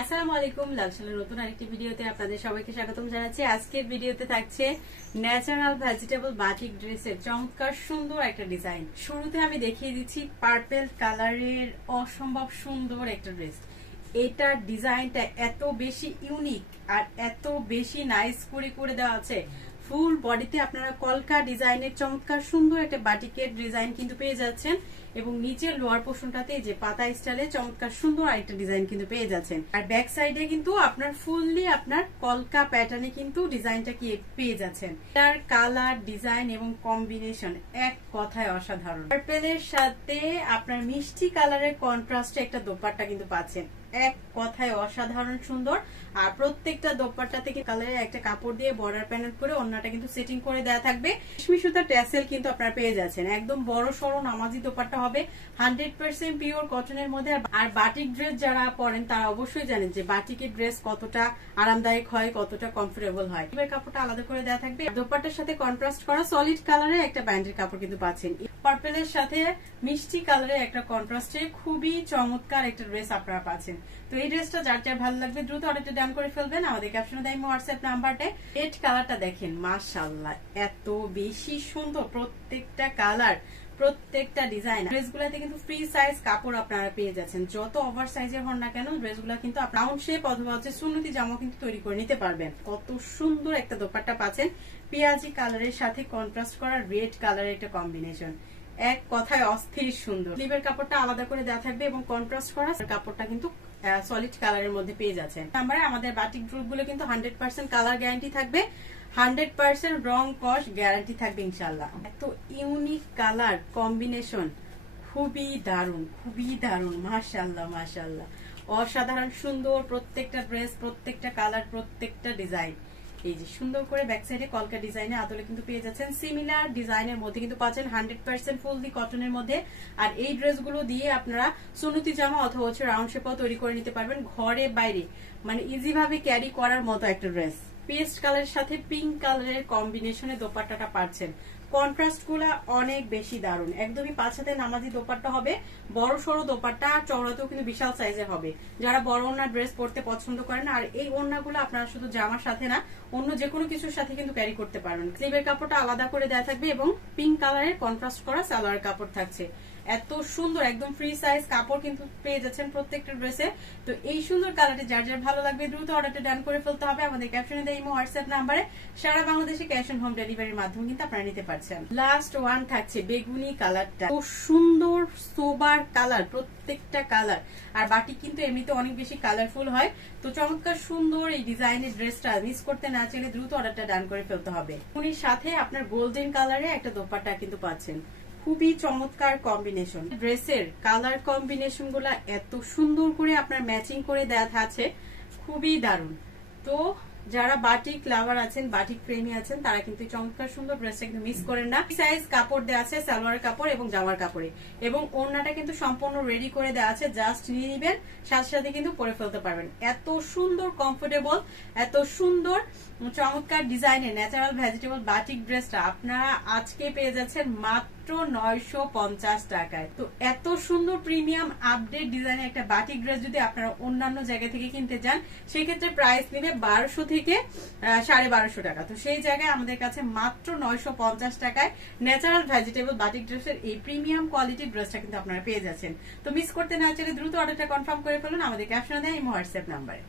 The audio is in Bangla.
আসসালামু আলাইকুম, লালশালের নতুন আরেকটি ভিডিওতে আপনাদের সবাইকে স্বাগতম জানাচ্ছি। আজকের ভিডিওতে থাকছে ন্যাচারাল ভেজিটেবল বাটিক ড্রেসের চমৎকার সুন্দর একটা ডিজাইন। শুরুতে আমি দেখিয়ে দিচ্ছি পার্পল কালারের অসম্ভব সুন্দর একটা ড্রেস। এটার ডিজাইনটা এত বেশি ইউনিক আর এত বেশি নাইস করে দেওয়া আছে। ফুল বডিতে আপনারা কলকা ডিজাইনের চমৎকার সুন্দর একটা বাটিকের ডিজাইন কিন্তু পেয়ে যাচ্ছেন এবং নিচের লোয়ার পোর্শনটাতে যে পাতা স্টাইলে চমৎকার সুন্দর আরেকটা ডিজাইন কিন্তু পেয়ে যাচ্ছেন। আর ব্যাক সাইডে কিন্তু আপনার ফুললি আপনার কলকা প্যাটার্নে কিন্তু ডিজাইনটা কি পেয়ে যাচ্ছেন। তার কালার, ডিজাইন এবং কম্বিনেশন এক কথায় অসাধারণ। পার্পেলের সাথে আপনার মিষ্টি কালারের কন্ট্রাস্টে একটা দোপাট্টা কিন্তু পাচ্ছেন, এক কথায় অসাধারণ সুন্দর। আর প্রত্যেকটা দোপাট্টা থেকে কালারের একটা কাপড় দিয়ে বর্ডার প্যানেল করে অন্যটা কিন্তু সেটিং করে দেওয়া থাকবে। রেশমি সুতার ট্যাসেল কিন্তু আপনারা পেয়ে যাচ্ছেন। একদম বড় সড়ো নামাজি দোপাট্টা হবে, 100% পিওর কটনের মধ্যে। আর বাটিক ড্রেস যারা পরেন তারা অবশ্যই জানেন যে বাটিকের ড্রেস কতটা আরামদায়ক হয়, কতটা কমফোর্টেবল হয়। এবার কাপড়টা আলাদা করে দেওয়া থাকবে। দোপাট্টার সাথে কন্ট্রাস্ট করা সলিড কালারের একটা ব্যান্ডের কাপড় কিন্তু পাচ্ছেন। পার্পেলের সাথে মিষ্টি কালারের একটা কন্ট্রাস্টে খুবই চমৎকার একটা ড্রেস আপনারা পাচ্ছেন। তো এই ড্রেসটা যার যার ভালো লাগবে দ্রুত অর্ডারটা ডান করে ফেলবেন। আমাদের ক্যাপশনে দেয় হোয়াটসঅ্যাপ নাম্বারটা। রেড কালারটা দেখেন, মাশাআল্লাহ এত বেশি সুন্দর প্রত্যেকটা কালার, প্রত্যেকটা ডিজাইন। ড্রেসগুলোতে কিন্তু ফ্রি সাইজ কাপড় আপনারা পেয়ে যাচ্ছেন। যত ওভার সাইজের হন না কেন ড্রেসগুলো কিন্তু রাউন্ড শেপ অথবা সুন্নতি জামা কিন্তু তৈরি করে নিতে পারবেন। কত সুন্দর একটা দোপাট্টা পাচ্ছেন, পেঁয়াজি কালারের সাথে কন্ট্রাস্ট করা রেড কালারের একটা কম্বিনেশন, এক কথায় অস্থির সুন্দর। স্লিভের কাপড়টা আলাদা করে দেওয়া থাকবে এবং কন্ট্রাস্ট করা কাপড়টা কিন্তু সলিড কালারের মধ্যে পেয়ে যাচ্ছেন। নাম্বারে আমাদের বাটিক গ্রুপগুলো কিন্তু 100% কালার গ্যারান্টি থাকবে, 100% রং কস গ্যারান্টি থাকবে ইনশাল্লাহ। এত ইউনিক কালার কম্বিনেশন, খুবই দারুণ, খুবই দারুণ। মাশাআল্লাহ মাশাআল্লাহ, অসাধারণ সুন্দর প্রত্যেকটা ড্রেস, প্রত্যেকটা কালার, প্রত্যেকটা ডিজাইন। এই যে সুন্দর করে ব্যাক সাইডে কলকা ডিজাইনে আদলে কিন্তু পেয়ে যাচ্ছেন। সিমিলার ডিজাইনের মধ্যে কিন্তু পাচ্ছেন 100% ফুললি কটনের মধ্যে। আর এই ড্রেসগুলো দিয়ে আপনারা সুন্নতি জামা অথবা রাউন্ড শেপও তৈরি করে নিতে পারবেন, ঘরে বাইরে মানে ইজি ভাবে ক্যারি করার মতো একটা ড্রেস। পেস্ট কালারের সাথে পিঙ্ক কালারের কম্বিনেশনে দোপাট্টাটা পাচ্ছেন। কন্ট্রাস্ট গুলা অনেক বেশি দারুণ, একদমই 5 হাতে নামাজি দোপাট্টা হবে, বড় সড়ো দোপাট্টা, আর চওড়াতেও কিন্তু বিশাল সাইজের হবে। যারা বড় ওড়না ড্রেস পরতে পছন্দ করেন, আর এই ওড়নাগুলো আপনারা শুধু জামার সাথে না অন্য যে কোনো কিছুর সাথে কিন্তু ক্যারি করতে পারবেন। স্লিভের কাপড়টা আলাদা করে দেওয়া থাকবে এবং পিঙ্ক কালারের কন্ট্রাস্ট করা সালোয়ার কাপড় থাকছে। এত সুন্দর একদম ফ্রি সাইজ কাপড় কিন্তু পেয়ে যাচ্ছেন প্রত্যেকটা ড্রেসে। তো এই সুন্দর কালারটি যার যার ভালো লাগবে দ্রুত অর্ডারটা ডান করে ফেলতে হবে। আমাদের ক্যাপশনে দেয় হোয়াটসঅ্যাপ নাম্বারে সারা বাংলাদেশে ক্যাশ অন হোম ডেলিভারির মাধ্যমে কিন্তু আপনারা নিতে পারছেন। লাস্ট ওয়ান থাকছে বেগুনি কালারটা, খুব সুন্দর সোবার কালার প্রত্যেকটা কালার। আর বাটি কিন্তু এমনিতে অনেক বেশি কালারফুল হয়। তো চমৎকার সুন্দর এই ডিজাইনের ড্রেসটা মিস করতে না চাইলে দ্রুত অর্ডারটা ডান করে ফেলতে হবে। বেগুনির সাথে আপনার গোল্ডেন কালারে একটা দোপাট্টা কিন্তু পাচ্ছেন, খুবই চমৎকার কম্বিনেশন। ড্রেসের কালার কম্বিনেশন গুলা এত সুন্দর করে আপনার ম্যাচিং করে দেওয়া আছে, খুবই দারুণ। তো যারা বাটিক লাভার আছেন, বাটিক প্রেমী আছেন, তারা কিন্তু চমৎকার সুন্দর ড্রেসটা কিন্তু মিস করেন না। সাইজ কাপড় দেওয়া আছে সালোয়ার কাপড় এবং জামার কাপড়ে, এবং ওড়নাটা কিন্তু সম্পূর্ণ রেডি করে দেওয়া আছে, জাস্ট নিয়ে নিবেন, সাথে সাথে কিন্তু পরে ফেলতে পারবেন। এত সুন্দর কমফোর্টেবল, এত সুন্দর চমৎকার ডিজাইনের ন্যাচারাল ভেজিটেবল বাটিক ড্রেসটা আপনারা আজকে পেয়ে যাচ্ছেন মাত্র 950 টাকায়। তো এত সুন্দর প্রিমিয়াম আপডেট ডিজাইনের একটা বাটিক ড্রেস যদি আপনারা অন্যান্য জায়গা থেকে কিনতে যান, সেক্ষেত্রে প্রাইস নেবে 1200 থেকে 1250 টাকা। তো সেই জায়গায় আমাদের কাছে মাত্র 950 টাকায় ন্যাচারাল ভেজিটেবল বাটিক ড্রেসের এই প্রিমিয়াম কোয়ালিটির ড্রেসটা কিন্তু আপনারা পেয়ে যাচ্ছেন। তো মিস করতে না চাইলে দ্রুত অর্ডারটা কনফার্ম করে ফেলুন। আমাদের ক্যাপশনে দেয় হোয়াটসঅ্যাপ নাম্বারে।